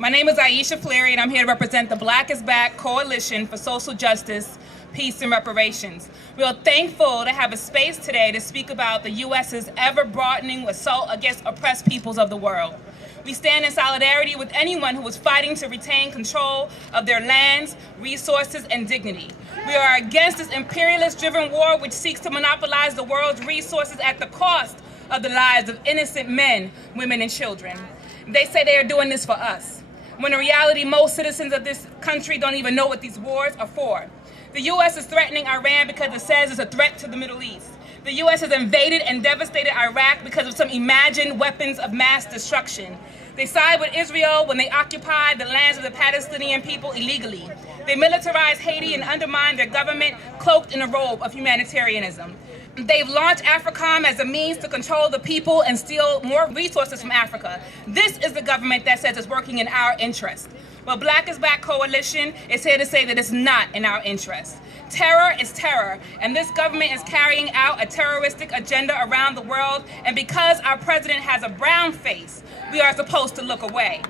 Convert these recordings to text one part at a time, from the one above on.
My name is Aisha Fleary, and I'm here to represent the Black is Back Coalition for Social Justice, Peace, and Reparations. We are thankful to have a space today to speak about the U.S.'s ever-broadening assault against oppressed peoples of the world. We stand in solidarity with anyone who is fighting to retain control of their lands, resources, and dignity. We are against this imperialist-driven war which seeks to monopolize the world's resources at the cost of the lives of innocent men, women, and children. They say they are doing this for us, when in reality most citizens of this country don't even know what these wars are for. The U.S. is threatening Iran because it says it's a threat to the Middle East. The U.S. has invaded and devastated Iraq because of some imagined weapons of mass destruction. They side with Israel when they occupy the lands of the Palestinian people illegally. They militarize Haiti and undermine their government cloaked in a robe of humanitarianism. They've launched AFRICOM as a means to control the people and steal more resources from Africa. This is the government that says it's working in our interest. Well, Black is Back Coalition is here to say that it's not in our interest. Terror is terror, and this government is carrying out a terroristic agenda around the world, and because our president has a brown face, we are supposed to look away.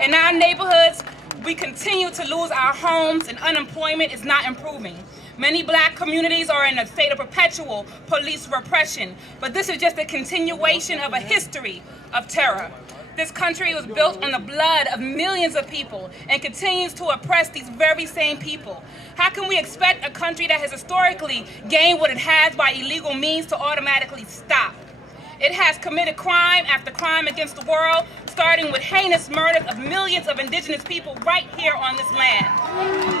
In our neighborhoods, we continue to lose our homes, and unemployment is not improving. Many Black communities are in a state of perpetual police repression, but this is just a continuation of a history of terror. This country was built on the blood of millions of people and continues to oppress these very same people. How can we expect a country that has historically gained what it has by illegal means to automatically stop? It has committed crime after crime against the world, starting with heinous murders of millions of indigenous people right here on this land.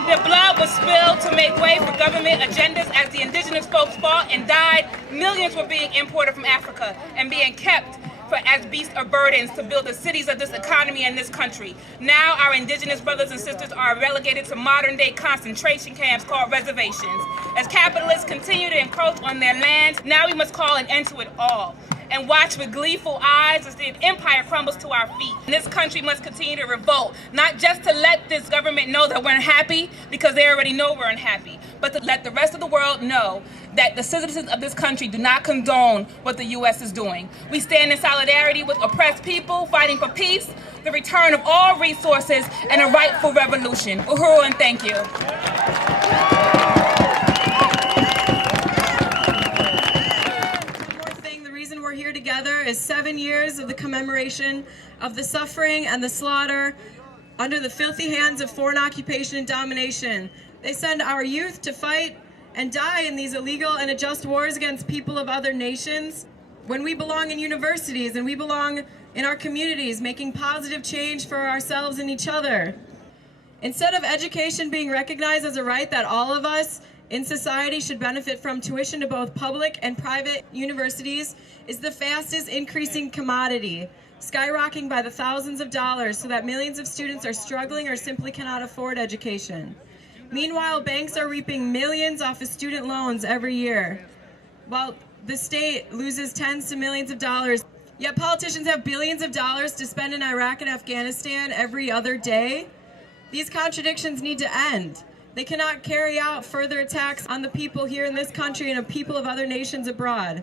Their blood was spilled to make way for government agendas. As the indigenous folks fought and died, millions were being imported from Africa and being kept as beasts of burdens to build the cities of this economy and this country. Now our indigenous brothers and sisters are relegated to modern-day concentration camps called reservations. As capitalists continue to encroach on their lands, now we must call an end to it all and watch with gleeful eyes as the empire crumbles to our feet. And this country must continue to revolt, not just to let this government know that we're unhappy, because they already know we're unhappy, but to let the rest of the world know that the citizens of this country do not condone what the U.S. is doing. We stand in solidarity with oppressed people fighting for peace, the return of all resources, and a rightful revolution. Uhuru and thank you. We're here together is 7 years of the commemoration of the suffering and the slaughter under the filthy hands of foreign occupation and domination. They send our youth to fight and die in these illegal and unjust wars against people of other nations when we belong in universities and we belong in our communities, making positive change for ourselves and each other. Instead of education being recognized as a right that all of us in society should benefit from, tuition to both public and private universities is the fastest increasing commodity, skyrocketing by the thousands of dollars so that millions of students are struggling or simply cannot afford education. Meanwhile, banks are reaping millions off of student loans every year, while the state loses tens to millions of dollars. Yet politicians have billions of dollars to spend in Iraq and Afghanistan every other day. These contradictions need to end. They cannot carry out further attacks on the people here in this country and of people of other nations abroad.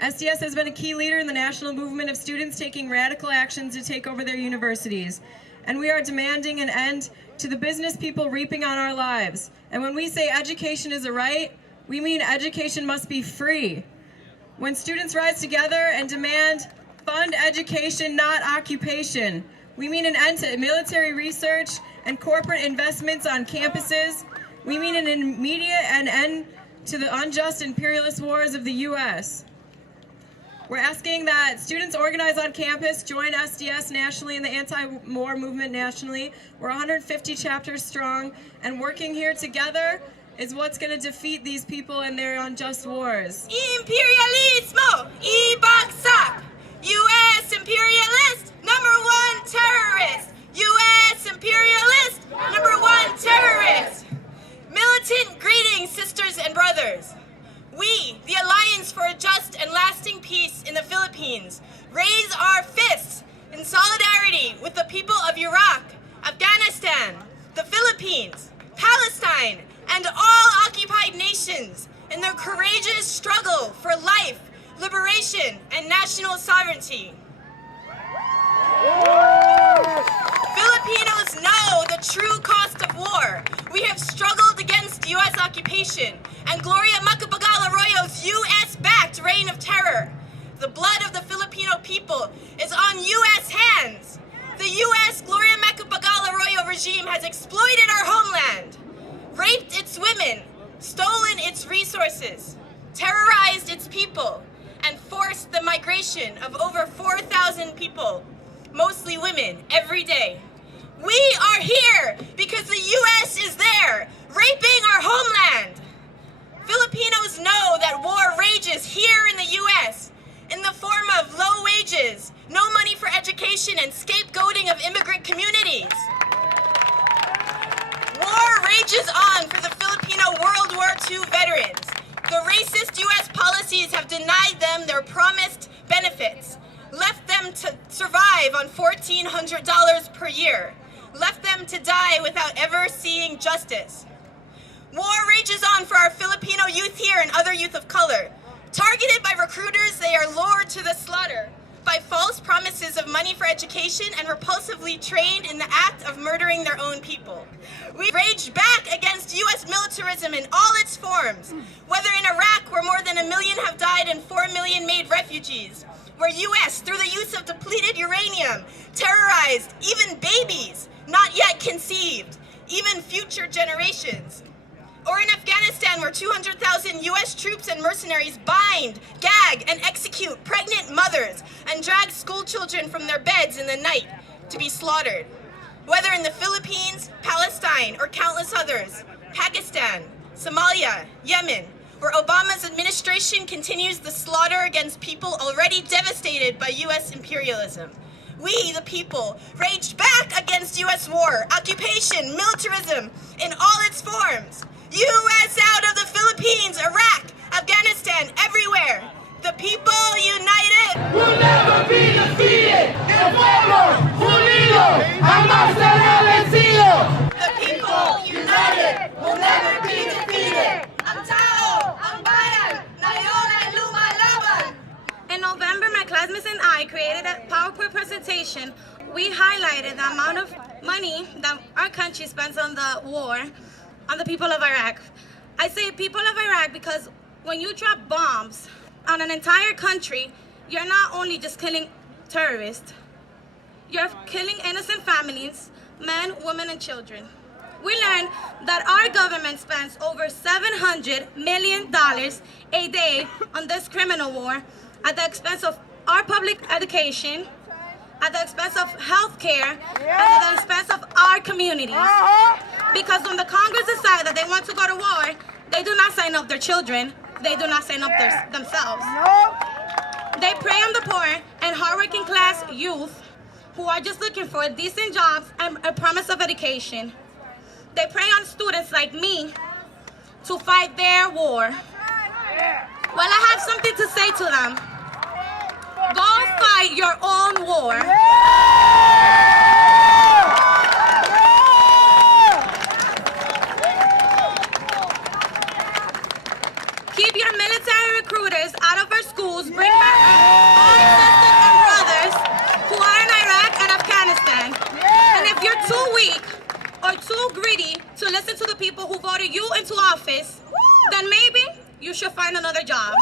SDS has been a key leader in the national movement of students taking radical actions to take over their universities. And we are demanding an end to the business people reaping on our lives. And when we say education is a right, we mean education must be free. When students rise together and demand fund education, not occupation, we mean an end to military research and corporate investments on campuses. We mean an immediate end to the unjust imperialist wars of the U.S. We're asking that students organize on campus, join SDS nationally and the anti-war movement nationally. We're 150 chapters strong, and working here together is what's going to defeat these people and their unjust wars. Imperialismo y bagsak. U.S. imperialist, #1 terrorist. U.S. imperialist, #1 terrorist. Militant greetings, sisters and brothers. We, the Alliance for a Just and Lasting Peace in the Philippines, raise our fists in solidarity with the people of Iraq, Afghanistan, the Philippines, Palestine, and all occupied nations in their courageous struggle for life, liberation, and national sovereignty. true cost of war. We have struggled against U.S. occupation and Gloria Macapagal Arroyo's U.S.-backed reign of terror. The blood of the Filipino people is on U.S. hands. The U.S. Gloria Macapagal Arroyo regime has exploited our homeland, raped its women, stolen its resources, terrorized its people, and forced the migration of over 4,000 people, mostly women, every day. We are here because the U.S. is there, raping our homeland. Filipinos know that war rages here in the U.S. in the form of low wages, no money for education, and scapegoating of immigrant communities. War rages on for the Filipino World War II veterans. The racist U.S. policies have denied them their promised benefits, left them to survive on $1,400 per year, left them to die without ever seeing justice. War rages on for our Filipino youth here and other youth of color. Targeted by recruiters, they are lured to the slaughter by false promises of money for education and repulsively trained in the act of murdering their own people. We raged back against U.S. militarism in all its forms, whether in Iraq, where more than 1 million have died and 4 million made refugees, where U.S., through the use of depleted uranium, terrorized even babies not yet conceived, even future generations. Or in Afghanistan, where 200,000 U.S. troops and mercenaries bind, gag, and execute pregnant mothers and drag school children from their beds in the night to be slaughtered. Whether in the Philippines, Palestine, or countless others, Pakistan, Somalia, Yemen, where Obama's administration continues the slaughter against people already devastated by U.S. imperialism. We, the people, raged back against U.S. war, occupation, militarism in all its forms. U.S. out of the Philippines, Iraq, Afghanistan, everywhere. The people united will never be defeated. El pueblo unido jamás será vencido. The people united will never be defeated. Ang tao, ang bayan, ngayon ay lumalaban. In November, my classmates and I created a PowerPoint presentation. We highlighted the amount of money that our country spends on the war, on the people of Iraq. I say people of Iraq because when you drop bombs on an entire country, you're not only just killing terrorists, you're killing innocent families, men, women, and children. We learned that our government spends over $700 million a day on this criminal war at the expense of our public education, at the expense of health care, and at the expense of our communities. Because when the Congress decide that they want to go to war, they do not sign up their children, they do not sign up themselves. They prey on the poor and hardworking class youth who are just looking for decent jobs and a promise of education. They prey on students like me to fight their war. Well, I have something to say to them. Go fight your own war. Keep your military recruiters out of our schools. Bring back our sisters and brothers who are in Iraq and Afghanistan. And if you're too weak or too greedy to listen to the people who voted you into office, then maybe you should find another job.